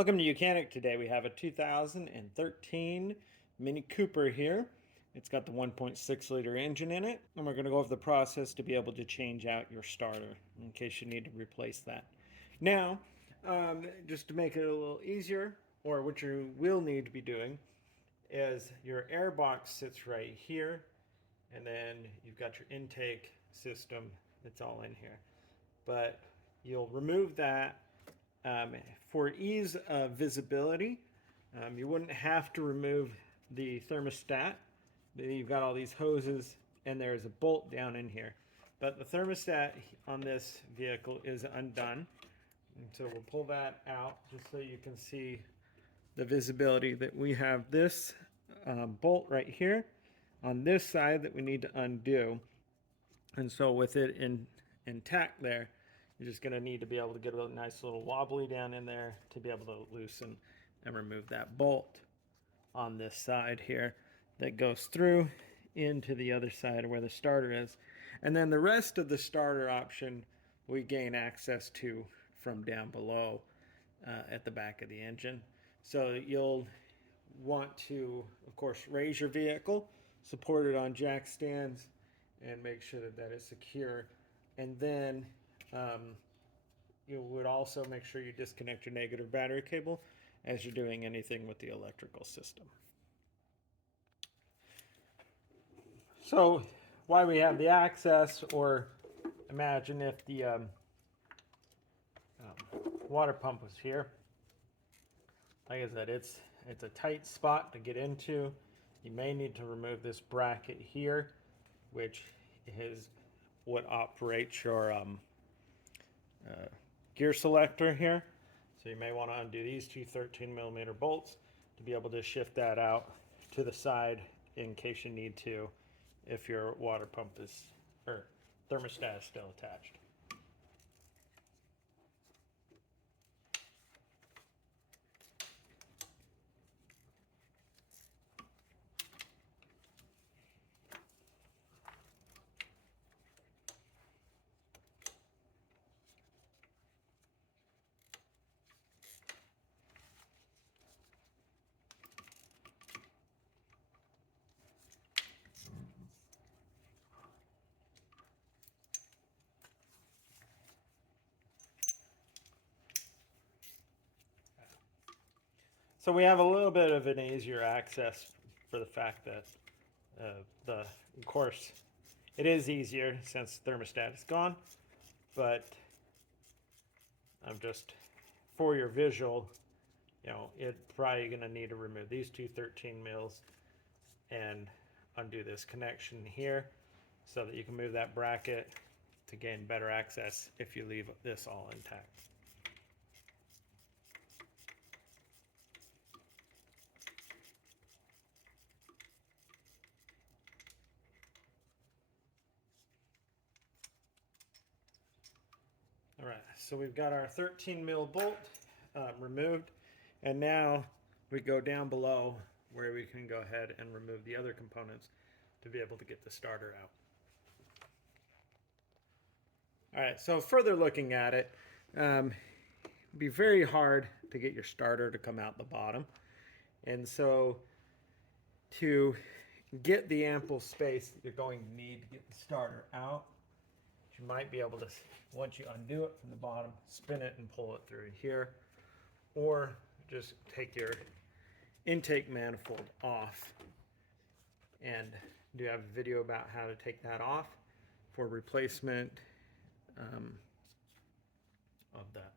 Welcome to Mechanic. Today we have a 2013 Mini Cooper here. It's got the 1.6 liter engine in it, and we're going to go over the process to be able to change out your starter in case you need to replace that. Now, just to make it a little easier, or what you will need to be doing, is your air box sits right here, and then you've got your intake system that's all in here. But you'll remove that for ease of visibility. You wouldn't have to remove the thermostat. You've got all these hoses and there's a bolt down in here. But the thermostat on this vehicle is undone. And so we'll pull that out just so you can see the visibility that we have this bolt right here on this side that we need to undo. And so with it intact there, you're just going to need to be able to get a nice little wobbly down in there to be able to loosen and remove that bolt on this side here that goes through into the other side where the starter is. And then the rest of the starter option we gain access to from down below at the back of the engine. So you'll want to, of course, raise your vehicle, support it on jack stands, and make sure that that is secure. And then you would also make sure you disconnect your negative battery cable as you're doing anything with the electrical system. So why we have the access, or imagine if the water pump was here. Like I said, it's a tight spot to get into. You may need to remove this bracket here, which is what operates your gear selector here. So you may want to undo these two 13mm bolts to be able to shift that out to the side in case you need to, if your water pump is, or thermostat is still attached. So we have a little bit of an easier access for the fact that of course, it is easier since the thermostat is gone, but I'm just, for your visual, it's probably going to need to remove these two 13 mils and undo this connection here so that you can move that bracket to gain better access if you leave this all intact. All right, so we've got our 13 mil bolt removed, and now we go down below where we can go ahead and remove the other components to be able to get the starter out. All right, so further looking at it, it'd be very hard to get your starter to come out the bottom. And so to get the ample space that you're going to need to get the starter out, you might be able to, once you undo it from the bottom, spin it and pull it through here, or just take your intake manifold off. And do have a video about how to take that off for replacement of that.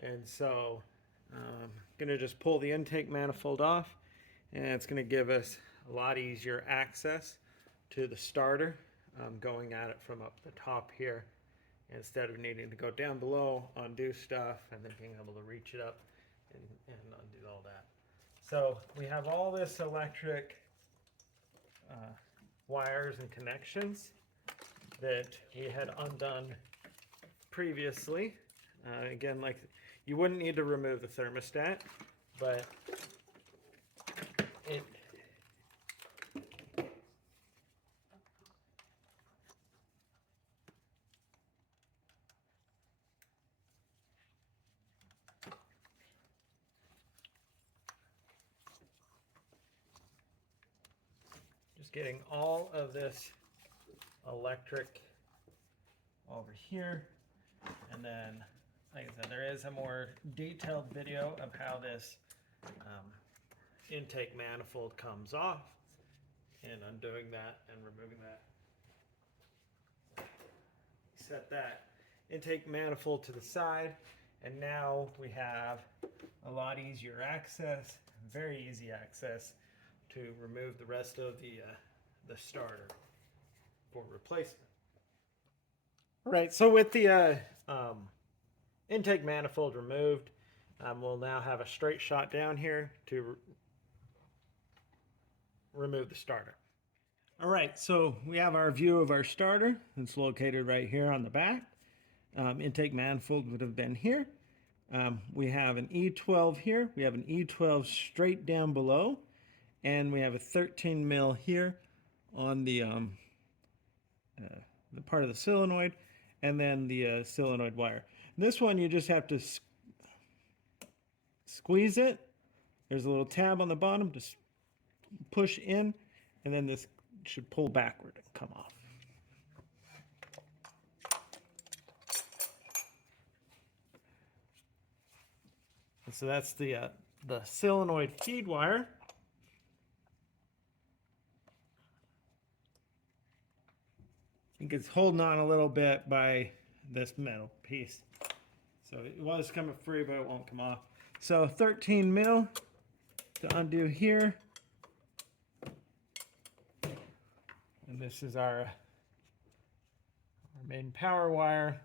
And so I'm gonna just pull the intake manifold off, and it's gonna give us a lot easier access to the starter, going at it from up the top here instead of needing to go down below, undo stuff, and then being able to reach it up and undo all that. So we have all this electric wires and connections that we had undone previously. Again, like, you wouldn't need to remove the thermostat, but it getting all of this electric over here. And then, like I said, there is a more detailed video of how this intake manifold comes off, and undoing that and removing that. Set that intake manifold to the side, and now we have a lot easier access, very easy access to remove the rest of the starter for replacement. All right, so with the intake manifold removed, we'll now have a straight shot down here to remove the starter. All right, so we have our view of our starter. It's located right here on the back. Intake manifold would have been here. We have an E12 here. We have an E12 straight down below, and we have a 13 mil here on the part of the solenoid, and then the solenoid wire. This one you just have to squeeze it. There's a little tab on the bottom. Just push in, and then this should pull backward and come off. And so that's the solenoid feed wire. I think it's holding on a little bit by this metal piece. So it was coming free, but it won't come off. So 13 mil to undo here. And this is our main power wire.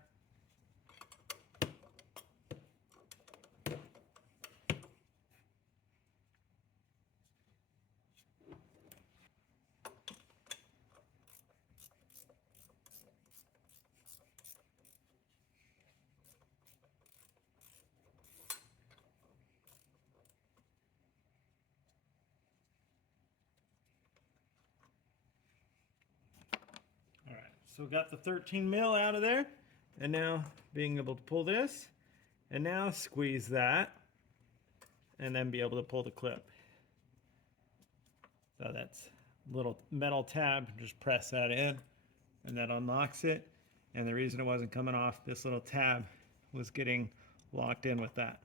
So we got the 13 mil out of there, and now being able to pull this, and now squeeze that, and then be able to pull the clip. So that's a little metal tab, just press that in, and that unlocks it. And the reason it wasn't coming off, this little tab was getting locked in with that.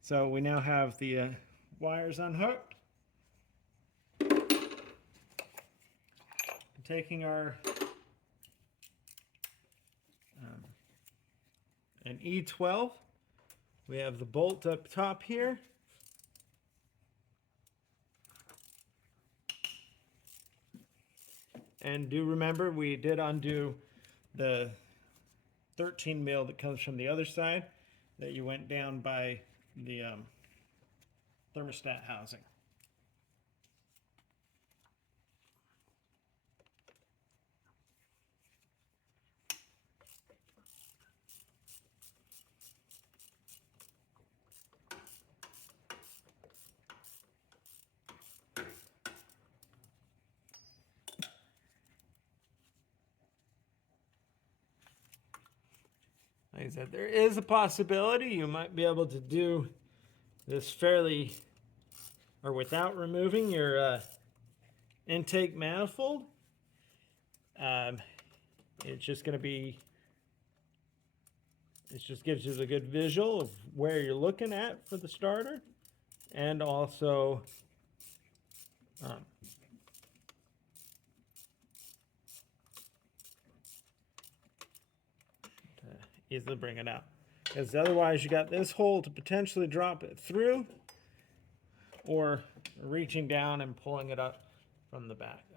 So we now have the wires unhooked. Taking our an E12. We have the bolt up top here. And do remember, we did undo the 13 mil that comes from the other side that you went down by the thermostat housing. Like I said, there is a possibility you might be able to do this fairly, or without removing your intake manifold. It's just going to be, it just gives you a good visual of where you're looking at for the starter, and also easily bring it out, because otherwise you got this hole to potentially drop it through, or reaching down and pulling it up from the back there.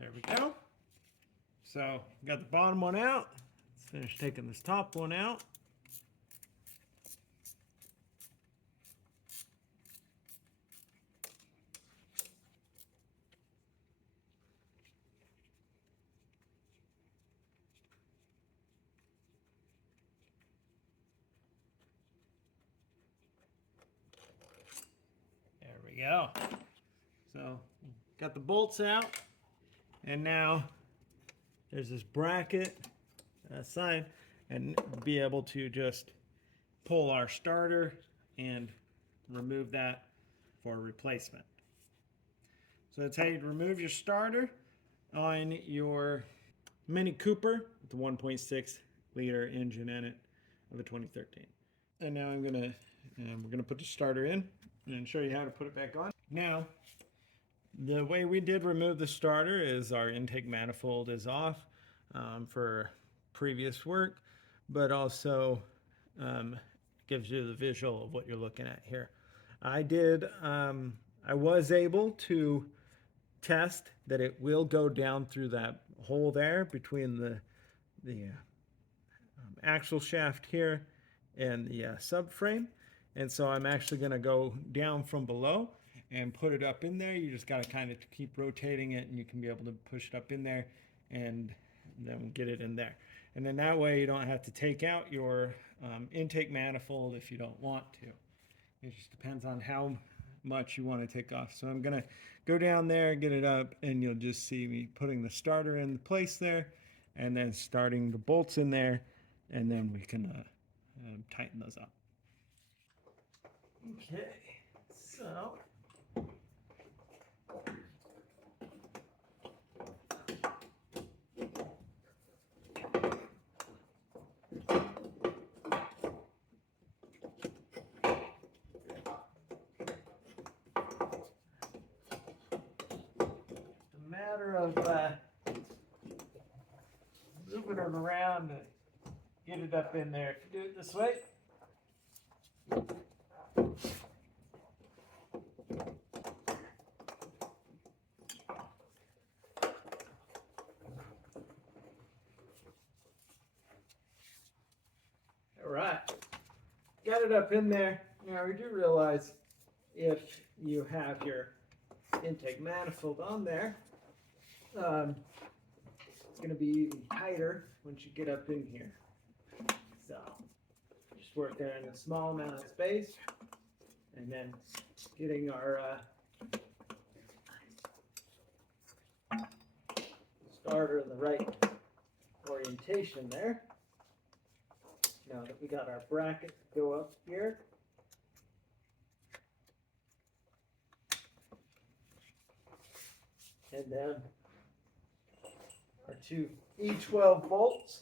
There we go. So got the bottom one out. Let's finish taking this top one out. you go. So got the bolts out, and now there's this bracket side, and be able to just pull our starter and remove that for replacement. So that's how you remove your starter on your Mini Cooper with the 1.6 liter engine in it of a 2013. And now we're gonna put the starter in and show you how to put it back on. Now, the way we did remove the starter is our intake manifold is off for previous work, but also gives you the visual of what you're looking at here. I was able to test that it will go down through that hole there between the axle shaft here and the subframe. And so I'm actually going to go down from below and put it up in there. You just got to kind of keep rotating it, and you can be able to push it up in there and then get it in there. And then that way you don't have to take out your intake manifold if you don't want to. It just depends on how much you want to take off. So I'm going to go down there, get it up, and you'll just see me putting the starter in place there and then starting the bolts in there, and then we can tighten those up. Okay, so matter of moving it around to get it up in there. If you do it this way, all right, got it up in there. Now we do realize if you have your intake manifold on there, it's going to be even tighter once you get up in here. So just working in a small amount of space, and then getting our starter in the right orientation there. Now that we got our bracket to go up here, and then our two E12 bolts.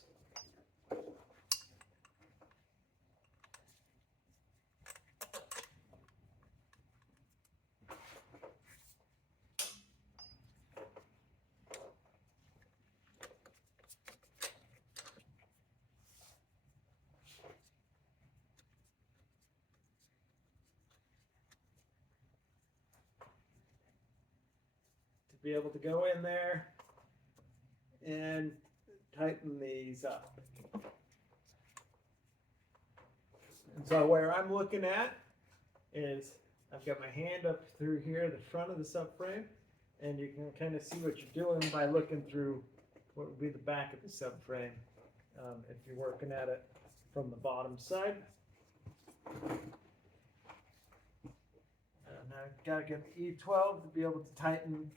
To be able to go in there and tighten these up. And so where I'm looking at is I've got my hand up through here, the front of the subframe, and you can kind of see what you're doing by looking through what would be the back of the subframe if you're working at it from the bottom side. And I've got to get the E12 to be able to tighten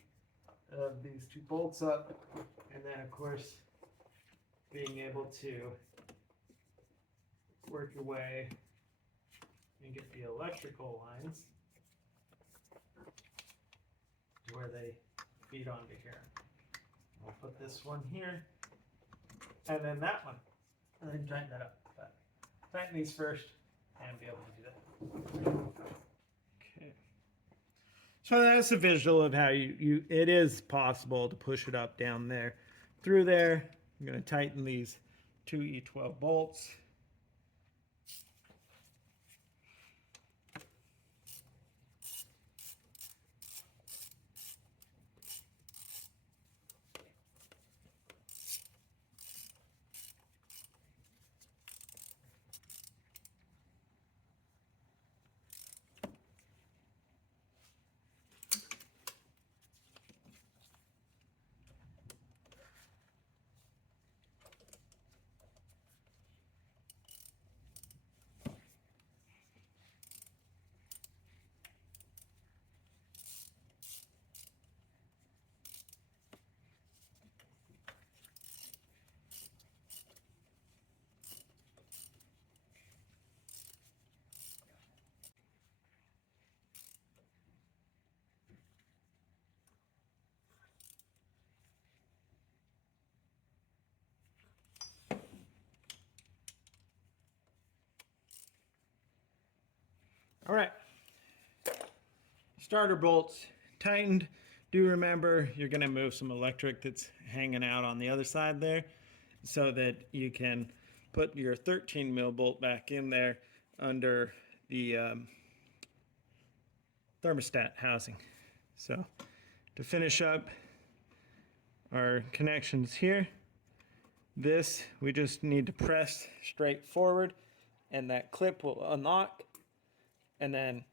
these two bolts up, and then of course being able to work your way and get the electrical lines to where they feed onto here. I'll put this one here and then that one, and then tighten that up. But tighten these first and be able to do that. Okay. So that's a visual of how it is possible to push it up, down there, through there. I'm going to tighten these two E12 bolts. All right, starter bolts tightened. Do remember you're going to move some electric that's hanging out on the other side there so that you can put your 13 mil bolt back in there under the thermostat housing. So to finish up our connections here, this we just need to press straight forward and that clip will unlock, and then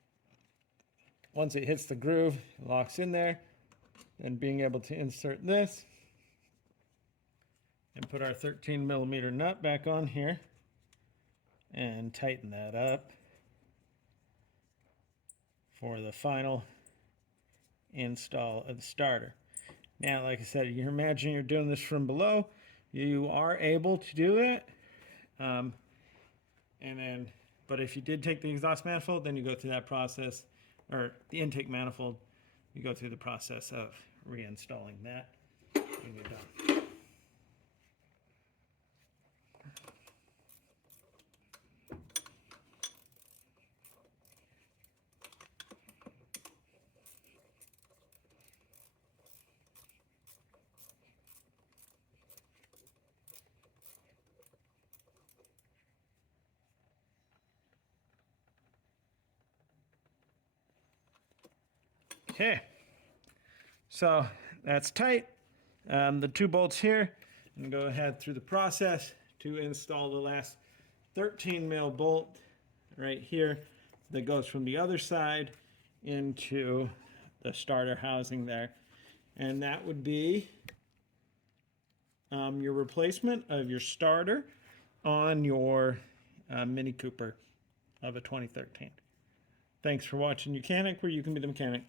once it hits the groove, it locks in there. And being able to insert this and put our 13 millimeter nut back on here and tighten that up for the final install of the starter. Now, like I said, you imagine you're doing this from below. You are able to do it. But if you did take the exhaust manifold, then you go through that process, or the intake manifold, you go through the process of reinstalling that when you're done. Okay, so that's tight. The 2 bolts here, and go ahead through the process to install the last 13 mil bolt right here that goes from the other side into the starter housing there. And that would be your replacement of your starter on your Mini Cooper of a 2013. Thanks for watching Mechanic, where you can be the mechanic.